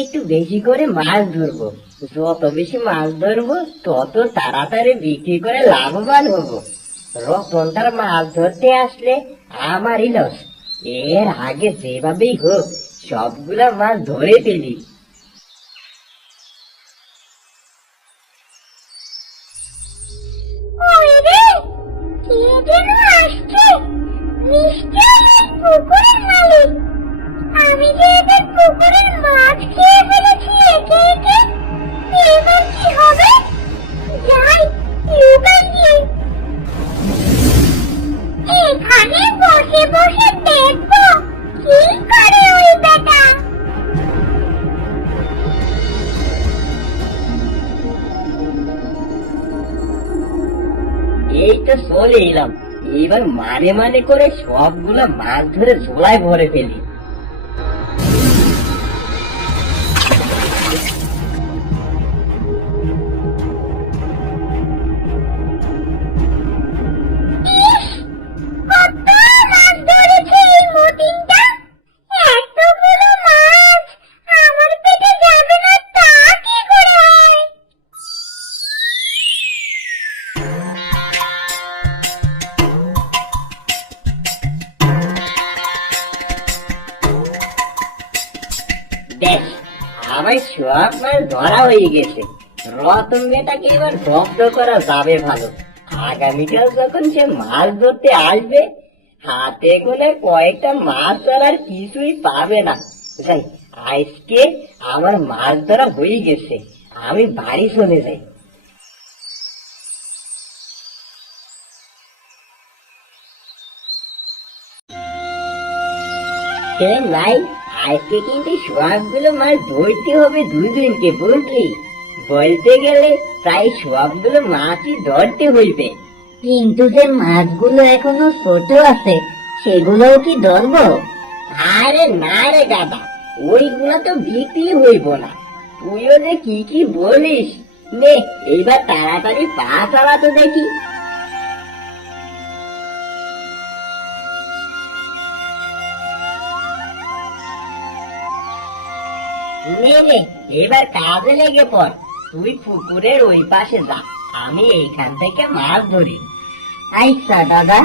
একটু বেশি করে মাছ ধরবো। যত বেশি মাছ ধরবো তত তাড়াতাড়ি বিক্রি করে লাভবান হবো। রতনটার মাছ ধরতে আসলে আমারই লস। এর আগে যেভাবেই হোক সবগুলা মাছ ধরে ফেলি। ওরে, কে যেন আসছে, নিশ্চয়ই এই পুকুরের মালিক। আমি যে এদের পুকুরের মাছ খেয়ে ফেলেছি একে একে, এবার কি হবে? যাই, লুকাই গিয়ে এখানে বসে বসে দেখবো কি করে ওই বেটা। এই তো চলে এলাম। এবার মানে মানে করে সবগুলা মাছ ধরে ঝোলায় ভরে ফেলি। ইস, কত মাছ ধরেছে এই মতিনটা! এতগুলো মাছ আমার পেটে যাবে না তা কি করে হয়? দেখ, আমার সব মাছ ধরা হয়ে গেছে। রতন বেটাকে এবার জব্দ করা যাবে ভালো। আগামীকাল যখন সে মাছ ধরতে আসবে, হাতে গোলে কয়েকটা মাছ ধরার কিছুই পাবে না। যাই, আজকে আমার মাছ ধরা হয়ে গেছে, আমি বাড়ি চলে যাই। নাই, আজকে কিন্তু সবগুলো মাছ ধরতে হবে দুজনকে, বুঝলি? বলতে গেলে তাই সবগুলো মাছই ধরতে হইবে। কিন্তু যে মাছগুলো এখনো ছোট আছে সেগুলোও কি ধরবো? আরে না রে দাদা, ওইগুলো তো বিক্রি হইব না। তুইও যে কি কি বলিস। নে, এইবার তাড়াতাড়ি পা চালা তো দেখি। নে নে, এবার কাজে লেগে পড়। তুই পুকুরের ওই পাশে যা, আমি এইখান থেকে মাছ ধরি। আচ্ছা দাদা।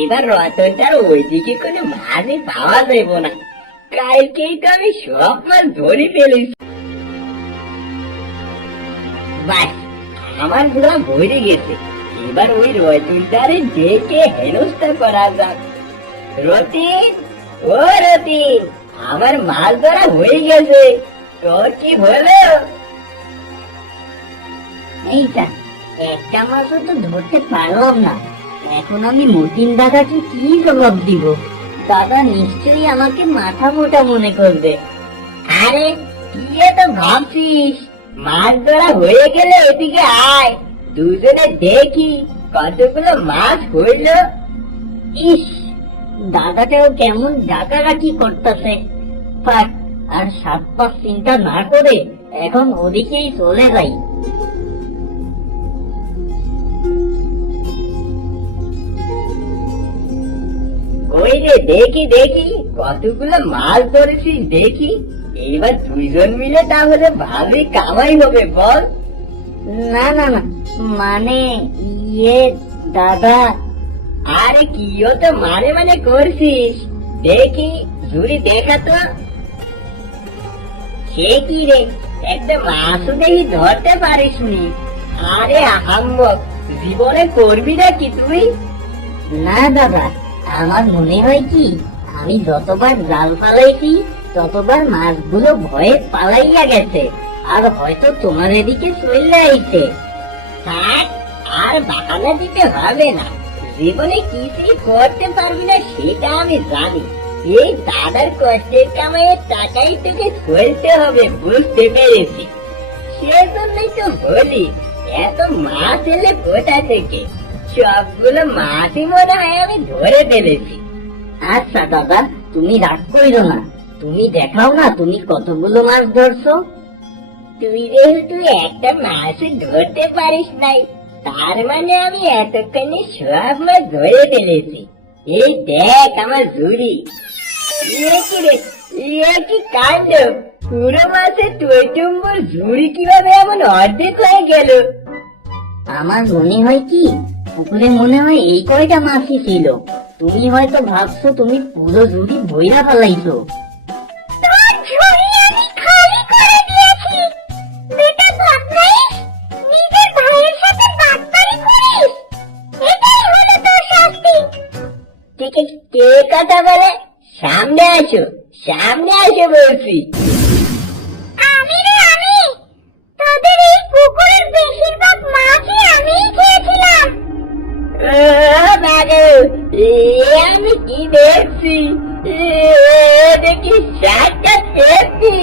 এবার রতনটার ওইদিকে কোনো মাছই পাওয়া যাইব না। কালকেই তো আমি সব মাছ ধরে ফেলেছি। বাস, আমার গুলা ভরে গেছে। এবার ওই রতনটারে ডেকে হেনস্থা করা যাক। রতিন, ও রতিন, আমার মাছ ধরা হয়ে গেছে, তোর কি হলো? এইটা একটা মাছও তো ধরতে পারলাম না। এখন আমি মতিন দাদাকে কি জবাব দিব? দাদা নিশ্চয়ই আমাকে মাথা মোটা মনে করবে। আরে কি এত ভাবছিস? মাছ ধরা হয়ে গেলে এদিকে আয়, দুজনে দেখি কতগুলো মাছ হইল। ইস, দাদাটাও কেমন ডাকাডাকি করতেছে। থাক, আর 7-5 চিন্তা না করে এখন ওদিকেই চলে যাই। কই রে, দেখি দেখি কতগুলো মাছ ধরেছিস দেখি। এবার দুইজন মিলে তাহলে ভালোই কামাই হবে, বল? না না না, মানে ইয়ে দাদা। আরে কিও তো মানে মানে করছিস, দেখি ঝুড়ি দেখা তো। সে কি রে, একটা মাছও দেখি ধরতে পারিসনি। আরে আহাম্মক, জীবনে করবি না কি তুই? না দাদা, আমার মনে হয় কি আমি যতবার জাল পালাইছি ততবার মাছগুলো ভয়ে পালাইয়া গেছে, আর হয়তো তোমার এদিকে চলে আইছে। থাক, আর বাহানা দিতে হবে না। জীবনে কিছুই করতে পারবি না সেটা আমি জানি। এই দাদার কষ্টের কামাইয়ের টাকাই তোকে চলতে হবে, বুঝতে পেরেছি। সেজন্যই তো বলি, এত মাছ এলে কোথা থেকে? সবগুলো মাছই মনে হয় আমি ধরে ফেলেছি। আচ্ছা দাদা, তুমি রাগ কইরো না, তুমি দেখাও না তুমি কতগুলো মাছ ধরছো। তুই যেহেতু একটা মাছই ধরতে পারিস নাই, তার মানে আমি এতক্ষণে সব মাছ ধরে ফেলেছি। এই দেখ আমার ঝুড়ি। এ কি কাণ্ড, পুরো মাসে টইটুম্বুর ঝুড়ি কিভাবে এমন অর্ধেক হয়ে গেল? আমার মনে হয় কি, পুকুরে মনে হয় এই কয়টা মাছই ছিল। তুমি হয়তো ভাবছো তুমি পুরো ঝুড়ি বইরা ফেলাইছো। তোর ঝুড়ি আমি খালি করে দিয়েছি। বেটা বদমাইশ, নিজের ভাইয়ের সাথে বাটপারি করিস। এটাই হলো তোর শাস্তি। কে কথা বলে? সামনে আসো, সামনে আসো বলছি। আমি রে আমি, তোদের এই পুকুরের বেশিরভাগ মাছই আমিই খেয়েছিলাম। আমি কি দেখছি? দেখি সাতটা পেয়েছি।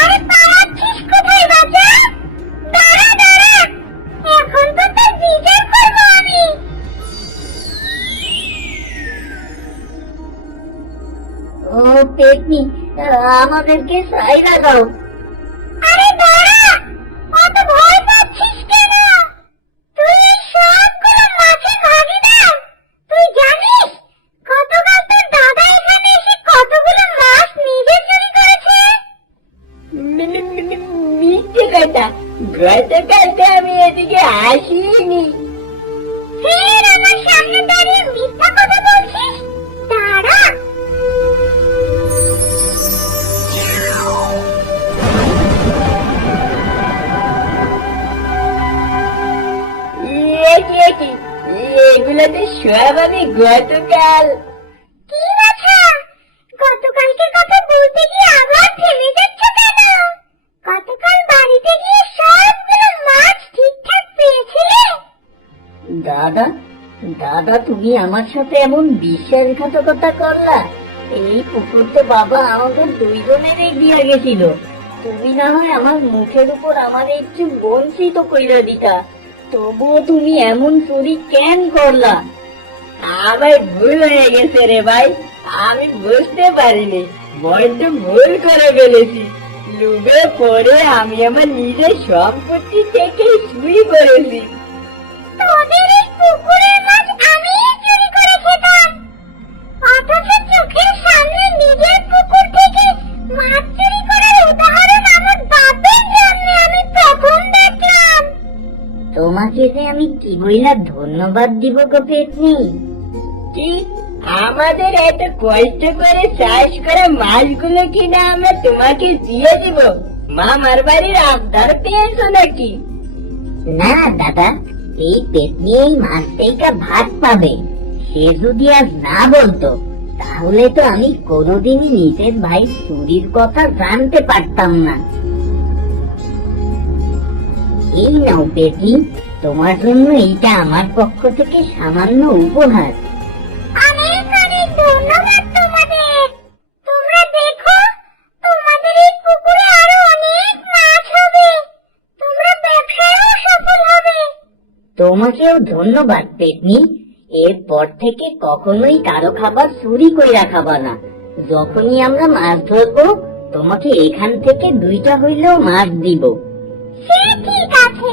আরে পালাচ্ছিস কোথায় বাচ্চা? দাঁড়া দাঁড়া, এখন তো তোর বিচার করবো আমি। ও পেটনি, আমাদেরকে সাইরা দাও। আরে দাঁড়া, অত ভয় পাচ্ছিস কেন? তুই এই সবগুলো মাছের ভাগিদার। তুই জানিস গতকাল তোর দাদা এখানে এসে কতগুলো মাছ নিজে চুরি করেছে? মিথ্যে কথা, গতকাল তো আমি এদিকে আসিনি। ফের আমার সামনে দাঁড়িয়ে মিথ্যা কথা বলছিস? দাঁড়া। এগুলো তো সব আমি গতকাল। কি বাছা, গতকালকে কথা বলতে গিয়ে আবার থেমে যাচ্ছ কেন? গতকাল বাড়িতে গিয়ে সবগুলো মাছ ঠিকঠাক পেয়েছিলে? দাদা, দাদা তুমি আমার সাথে এমন বিশ্বাসঘাতকতা করলা? এই পুকুর তো বাবা আমাদের দুইজনেরই দিয়া গেছিল। তুমি না হয় আমার মুখের উপর আমার একটু বঞ্চিত কইরা দিতা, তবুও তুমি এমন চুরি কেন করলা? আমার ভুল হয়ে গেছে রে ভাই, আমি বুঝতে পারিনি, বড্ড ভুল করে ফেলেছি। লুবে পরে আমি আমার নিজের সম্পত্তি থেকে চুরি করেছি। তোদের এই পুকুরের মাছ আমিই চুরি করে খেতাম, অথচ চোখের সামনে নিজের পুকুর থেকে মাছ চুরি করার উদাহরণ আমার বাপের জন্মে আমি প্রথম দেখলাম। তোমাকে যে আমি কি বইলা ধন্যবাদ দিব গো পেটনি? কি, আমাদের এত কষ্ট করে চাষ করা মাছগুলো কিনা আমরা তোমাকে দিয়ে দিব? মামার বাড়ির আবদার পেয়েছো নাকি? না দাদা, এই পেটনি এই মাছ থেকে ভাত পাবে। সে যদি আজ না বলতো তাহলে তো আমি কোনোদিনই নিজের ভাই চুরির কথা জানতে পারতাম না। এই নাও পেটনি, তোমার জন্য এইটা আমার পক্ষ থেকে সামান্য উপহার। অনেক অনেক ধন্যবাদ তোমাদের। তোমরা দেখো, তোমাদের এই পুকুরে আরো অনেক মাছ হবে। তোমরা ব্যবসায়ও সফল হবে। তোমাকেও ধন্যবাদ পেটনি। এরপর থেকে কখনোই কারো খাবার চুরি কইরা খাবা না। যখনই আমরা মাছ ধরবো তোমাকে এখান থেকে 2টা হইলেও মাছ দিব। সে ঠিক আছে।